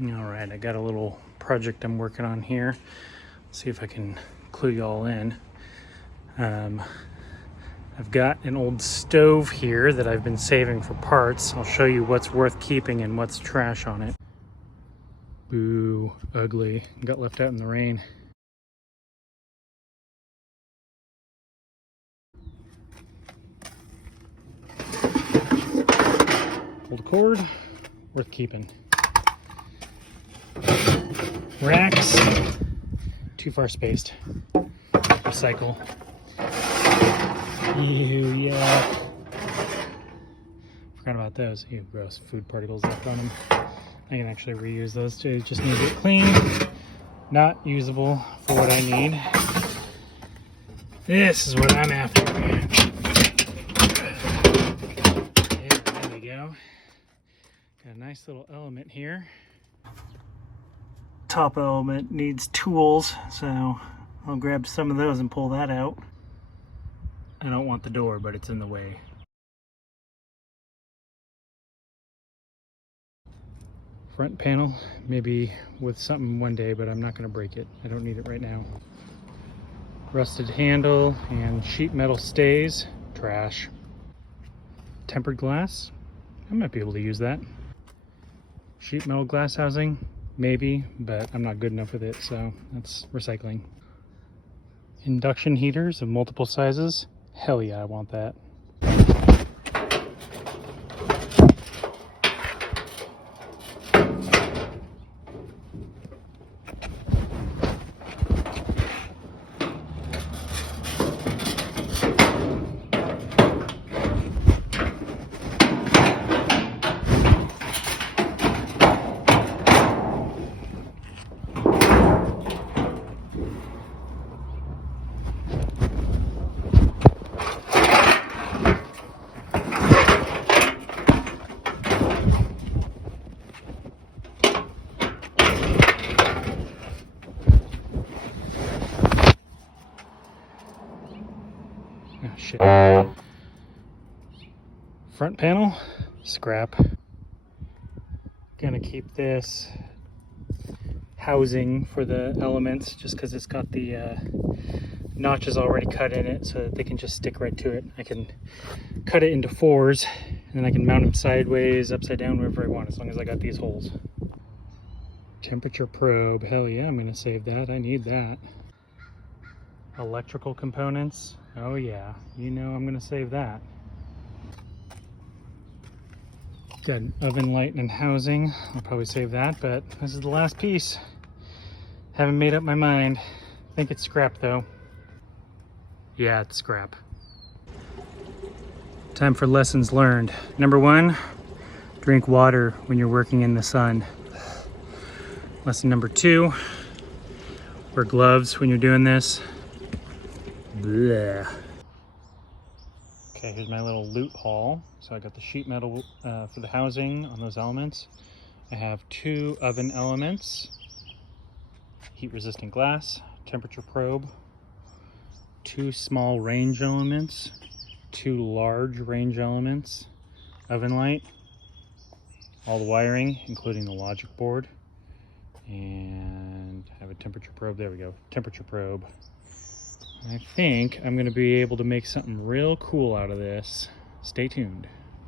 All right, I got a little project I'm working on here. See if I can clue you all in. I've got an old stove here that I've been saving for parts. I'll show you what's worth keeping and what's trash on it. Boo, ugly. Got left out in the rain. Old cord, worth keeping. Racks, too far spaced. Recycle. Ew, yeah. Forgot about those. Ew, gross. Food particles left on them. I can actually reuse those too. Just need to get clean. Not usable for what I need. This is what I'm after. Yeah, there we go. Got a nice little element here. Top element needs tools, so I'll grab some of those and pull that out. I don't want the door, but it's in the way. Front panel, maybe with something one day, but I'm not going to break it. I don't need it right now. Rusted handle and sheet metal stays, trash. Tempered glass, I might be able to use that. Sheet metal glass housing, maybe, but I'm not good enough with it, so that's recycling. Induction heaters of multiple sizes, hell yeah, I want that. Oh, shit. Front panel, scrap. Gonna keep this housing for the elements just because it's got the notches already cut in it so that they can just stick right to it. I can cut it into fours and then I can mount them sideways, upside down, wherever I want, as long as I got these holes. Temperature probe, hell yeah, I'm gonna save that. I need that. Electrical components, oh yeah, you know I'm gonna save that. Got an oven light and housing, I'll probably save that, but this is the last piece. Haven't made up my mind. I think it's scrap though. Yeah, it's scrap. Time for lessons learned. Number 1, drink water when you're working in the sun. Lesson number 2, wear gloves when you're doing this. Blech. Okay, here's my little loot haul. So I got the sheet metal for the housing on those elements. I have 2 oven elements, heat resistant glass, temperature probe, 2 small range elements, 2 large range elements, oven light, all the wiring, including the logic board, and I have a temperature probe. There we go, temperature probe. I think I'm going to be able to make something real cool out of this. Stay tuned.